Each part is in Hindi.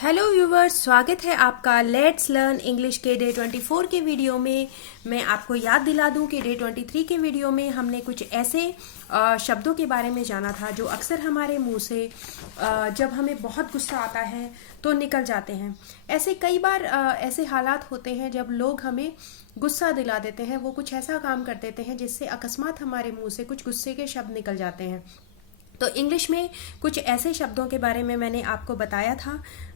हेलो व्यूवर्स, स्वागत है आपका लेट्स लर्न इंग्लिश के डे 24 के वीडियो में। मैं आपको याद दिला दूं कि डे 23 के वीडियो में हमने कुछ ऐसे शब्दों के बारे में जाना था जो अक्सर हमारे मुंह से जब हमें बहुत गुस्सा आता है तो निकल जाते हैं। ऐसे कई बार ऐसे हालात होते हैं जब लोग हमें गुस्सा दिला देते हैं, वो कुछ ऐसा काम कर देते हैं जिससे अकस्मात हमारे मुंह से कुछ गुस्से के शब्द निकल जाते हैं। तो इंग्लिश में कुछ ऐसे शब्दों के बारे में मैंने आपको बताया था,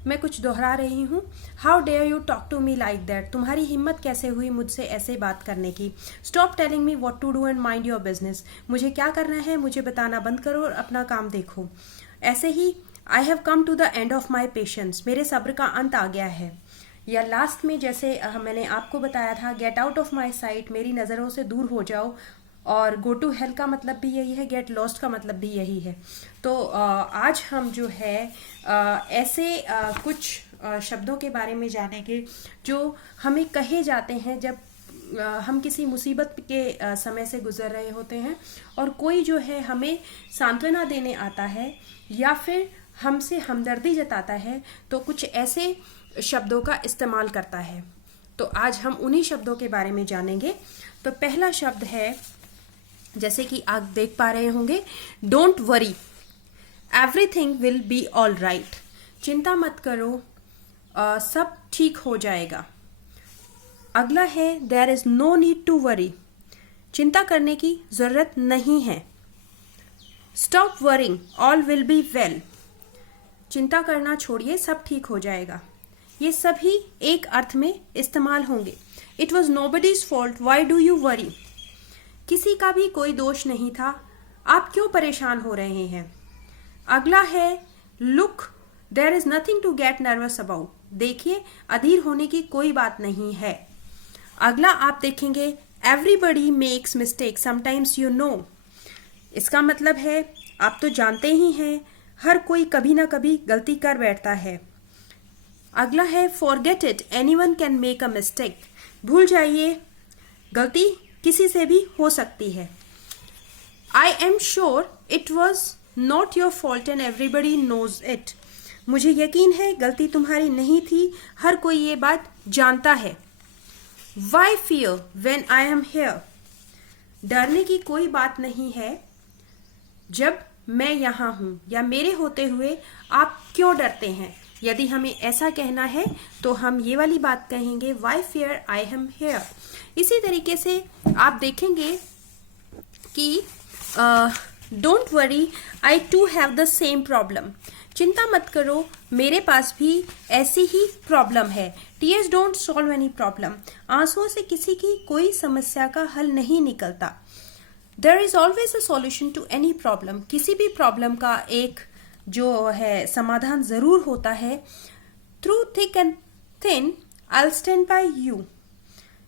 मैं कुछ दोहरा रही हूँ। How dare you talk to me like that, तुम्हारी हिम्मत कैसे हुई मुझसे ऐसे बात करने की। Stop telling me what to do and mind your business, मुझे क्या करना है मुझे बताना बंद करो और अपना काम देखो। ऐसे ही I have come to the end of my patience, मेरे सब्र का अंत आ गया है। या लास्ट में जैसे मैंने आपको बताया था, get out of my site, मेरी नज़रों से दूर हो जाओ। और गो टू हेल का मतलब भी यही है, गेट लॉस्ट का मतलब भी यही है। तो आज हम जो है ऐसे कुछ शब्दों के बारे में जानेंगे जो हमें कहे जाते हैं जब हम किसी मुसीबत के समय से गुजर रहे होते हैं और कोई जो है हमें सांत्वना देने आता है या फिर हमसे हमदर्दी जताता है तो कुछ ऐसे शब्दों का इस्तेमाल करता है। तो आज हम उन्हीं शब्दों के बारे में जानेंगे। तो पहला शब्द है, जैसे कि आप देख पा रहे होंगे, don't worry, everything will be all right, चिंता मत करो, सब ठीक हो जाएगा। अगला है, there is no need to worry, चिंता करने की जरूरत नहीं है। Stop worrying, all will be well, चिंता करना छोड़िए, सब ठीक हो जाएगा। ये सभी एक अर्थ में इस्तेमाल होंगे। It was nobody's fault, why do you worry, किसी का भी कोई दोष नहीं था, आप क्यों परेशान हो रहे हैं। अगला है, look, there is nothing to get nervous about, देखिए अधीर होने की कोई बात नहीं है। अगला आप देखेंगे, everybody makes mistake sometimes you know, इसका मतलब है आप तो जानते ही हैं हर कोई कभी ना कभी गलती कर बैठता है। अगला है, forget it, anyone can make a mistake, भूल जाइए, गलती किसी से भी हो सकती है। I am sure it was not your fault and everybody knows it, मुझे यकीन है गलती तुम्हारी नहीं थी, हर कोई ये बात जानता है। Why fear when I am here, डरने की कोई बात नहीं है जब मैं यहां हूं, या मेरे होते हुए आप क्यों डरते हैं। यदि हमें ऐसा कहना है तो हम ये वाली बात कहेंगे, why fear I am here. इसी तरीके से आप देखेंगे कि don't worry, I too have the same problem, चिंता मत करो मेरे पास भी ऐसी ही प्रॉब्लम है। Tears don't solve any problem, आंसुओं से किसी की कोई समस्या का हल नहीं निकलता। There is always a solution to any problem, किसी भी प्रॉब्लम का एक जो है समाधान जरूर होता है। Through thick and thin I stand by you,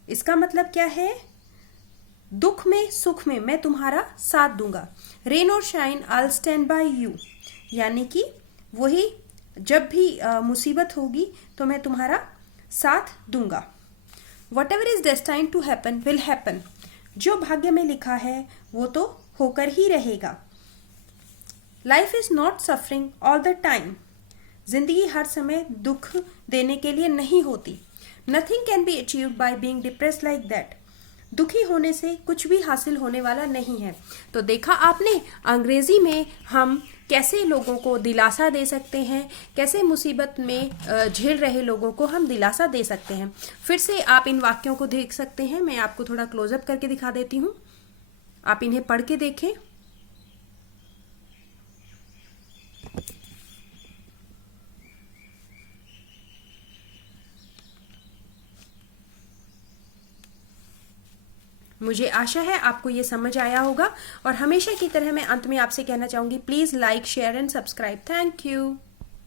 इसका मतलब क्या है, दुख में सुख में मैं तुम्हारा साथ दूंगा। रेन और shine I stand by you, यानी कि वही जब भी मुसीबत होगी तो मैं तुम्हारा साथ दूंगा। Whatever is destined to happen will happen, जो भाग्य में लिखा है वो तो होकर ही रहेगा। Life is not suffering all the time, जिंदगी हर समय दुख देने के लिए नहीं होती। Nothing can be achieved by being depressed like that, दुखी होने से कुछ भी हासिल होने वाला नहीं है। तो देखा आपने, अंग्रेजी में हम कैसे लोगों को दिलासा दे सकते हैं, कैसे मुसीबत में झेल रहे लोगों को हम दिलासा दे सकते हैं। फिर से आप इन वाक्यों को देख सकते हैं, मैं आपको थोड़ा क्लोजअप करके दिखा देती हूँ, आप इन्हें पढ़ के देखें। मुझे आशा है आपको ये समझ आया होगा और हमेशा की तरह मैं अंत में आपसे कहना चाहूंगी, please like share and subscribe. Thank you.